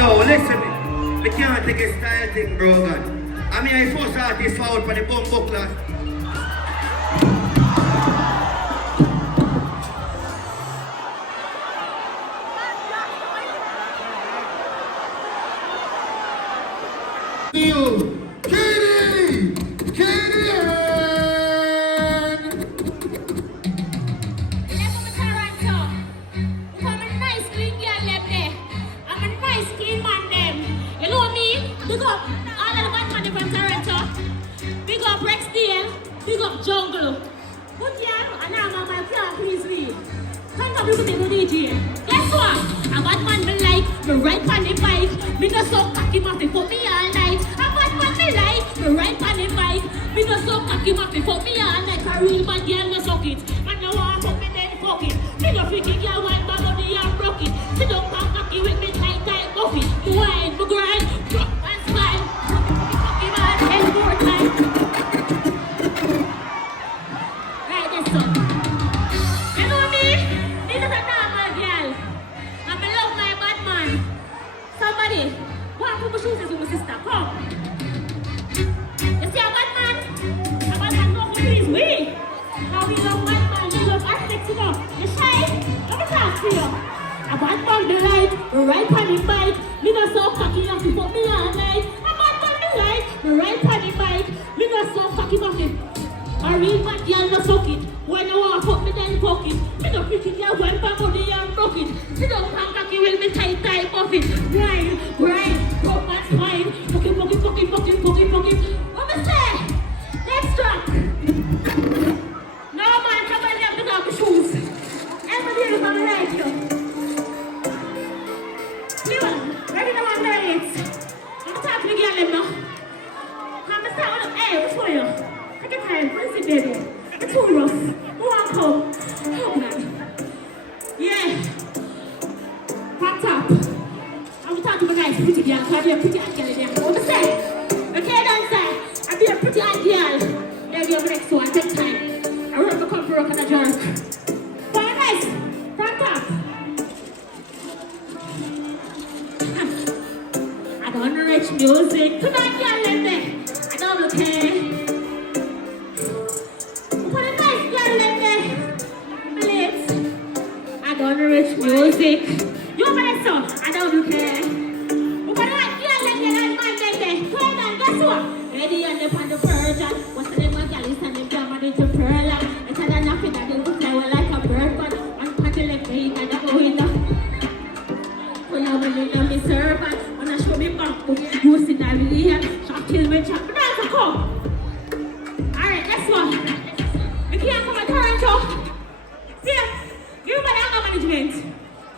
Yo, listen, we can't take a style thing, bro, God. I mean, I force artist forward for the bumbo class. Kayydyan! Let's go to Toronto. I'm a nice clean girl them there. I'm a nice clean man them. You know me? Big up all of the bad money from Toronto. Big up Rexdale. Big up Jungle. But yeah, and now my car please me. Can't come look at the DJ. Guess what? A bad man me like, me ride on the bike. Me no so cocky muffy for me all night. A bad man me like, me ride on the bike. Me no so cocky muffy for me all night. A real bad girl no suck it. And no one fuck me then fuck it. Me no freaking girl want my body and broke it. Sit down and cocky with me tight coffee. Me wine, me grind, rock and smile. Cocky man, and more time. Right this son. You know me? This is a normal girl. And I love my bad man. Somebody, go and put my shoes with my sister. Come. You see a bad man? A bad man no please we. Now we love bad man. We love aspects to go. You shy? Let me talk to you. A bad man be like, right on the bike. Me no so cocky enough to put me all night. A bad man be like, right on the bike. Me no so cocky enough to. A real bad girl no suck it. When you want fuck me then fuck it. Me no pretty girl when my body and broke it. Sit down and cocky with me tight off it. Grind, rock and spine. Fuck it. What me say? Next track. No man, come on, let me take off my shoes. Everybody is on the right here. Listen, ready to one minute. I'm talking to the girl them now. I'm gonna start with hey, which one you? Take your time, what is it, baby? It's too rough. Who want home? Oh, man. Yeah. Pop top. I'm talking to my guys, pretty girl, because I be a pretty hot girl in there. What me say? Okay, dancer. I be a pretty hot girl. Then we have the next one, take time. I run my comfort rock and a jerk. Fine, guys. Pop top. I don't rich music. Come on, girl, let me. I don't care. Rich music. You Vanessa, I don't care. But like you let me like my baby. Well done, guess what? Ready on the Persian. What's the name of Gallus and the German into Pearl? It's had a nothing that they would fly like a bird, but one party like me, and I go in the. When I went in the servant, when I show me back, you see that really here. Shot kill me, chop me down to come. Alright, guess what? We can't come to Toronto. See ya. You better have management.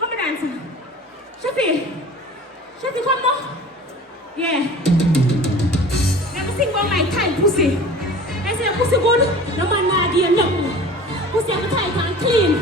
Come and answer. Shafi, come now. Yeah. Let me sing about my tight pussy. I say pussy good, the man not here love. Pussy have tight and clean.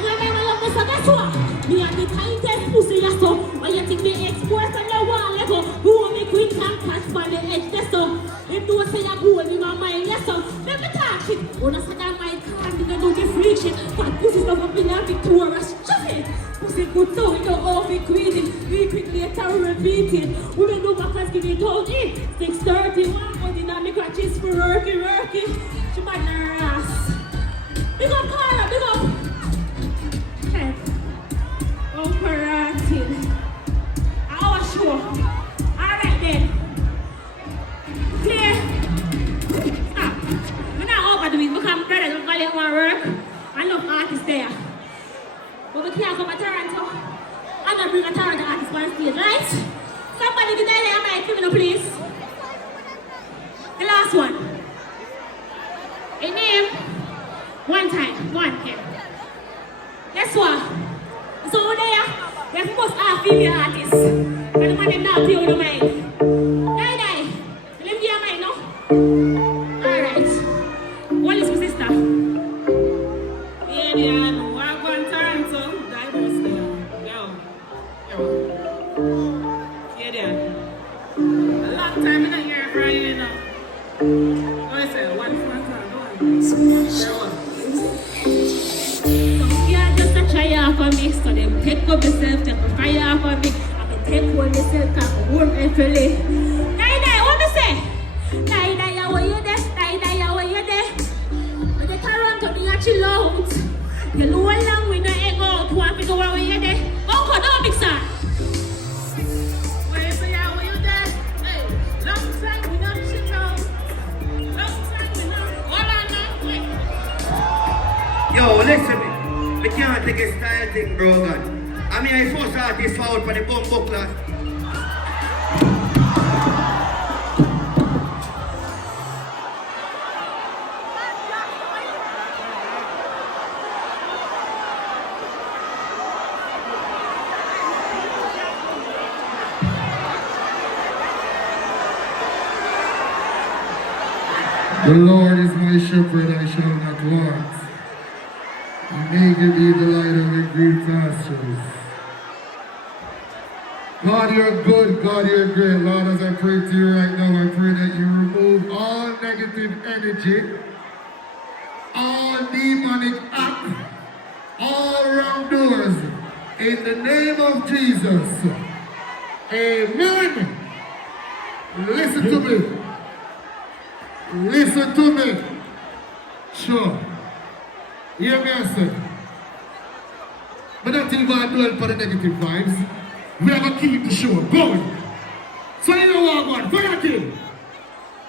You remember love me, so guess what? Me have the tightest pussy, yes so. When you think me export and you want let go. You want me quick and catch for the edge, yes so. If you say you're good in my mind, yes so. Let me talk shit. When I say that my car, you can do the freak shit. But pussy stuff up in a Victoria, shut it. Pussy good so we don't all be quitting. We quick later repeating. Women do back and give it all in. 6:30, one body now me crutches for working. She might not ass. Big up Cara, big up. Hey. Operating. Our show. Alright then. Clear. Stop. We're not overdoing it. We come better than Valiant want work. I love artists there. But we can't come to Toronto. I'm not bringing a Toronto artist on stage, right? Somebody get there, mic, give me please. The last one. A name. One time. One kid. Guess what? So over there, we have most our female artists. And the man them now play with the mic. Die. Let me hear mic now. Alright. One is my sister. Kayydyan, walk on Toronto, diverse there. Yo. Kayydyan. A long time I don't hear from you, you know. What I say? One for a time. Yeah, just a try out for me. So them take up yourself, take a fire for me. I've been Take one yourself, come warm and friendly. Kayydyan, what me say? Kayydyan, where you there? Kayydyan, where you there? When you turn around to me and chill out. You know how long we no egg out. Want to go where you there? Uncle, don't mix up. Where you say, yeah, where you there? Hey, long time we not chill out. Long time we not. Hold on now, wait. Yo, listen me. We can't take a style thing, bro. God. I mean, I force artist out for the bum booklet. The Lord is my shepherd, I shall not want. He maketh me the light of the green pastures. God, you're good. God, you're great. Lord, as I pray to you right now, I pray that you remove all negative energy, all demonic act, all wrongdoers. In the name of Jesus. Amen. Listen to me. Listen to me. Sure. Hear me I say. But not even dwell for the negative vibes. We have to keep the show going. So you know what, man? Valiant.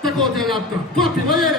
Take out your laptop. Papi, what you